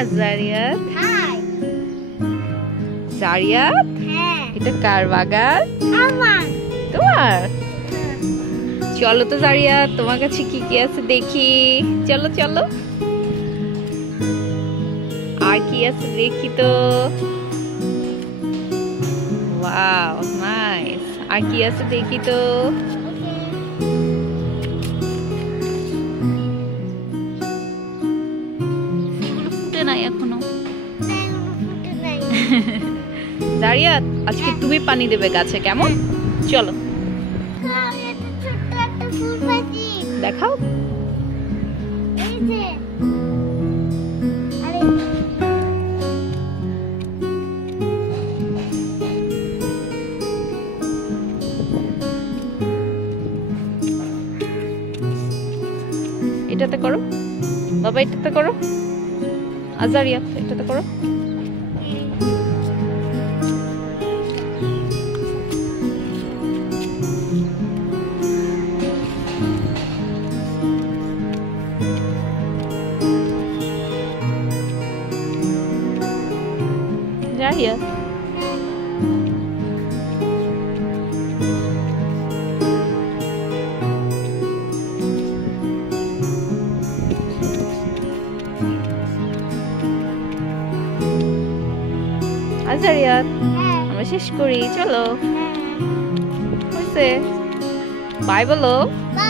আজারিয়াত। High জারিয়াত, হ্যাঁ এটা কার বাগান? আমার তোমার? চলো তো জারিয়াত, তোমার কাছে কি কি আছে দেখি। চলো চলো, আর কি আছে দেখি তো। ওয়াও নাইস, আর কি আছে দেখি তো। এগুলো ফুটে নাই এখনো। জারিয়াত, আজকে তুমি পানি দেবে গাছে, কেমন? চলো ছোট্ট একটা ফুল পাইছি দেখাও। এই যে আরে এটাতে করো বাবা, এটাতে করো। আজারিয়াত, এটাতে করো। জারিয়াত, আজারিয়াত, হ্যাঁ আমরা শেষ করি, চলো। হ্যাঁ হয়েছে, বাই বলো। বাই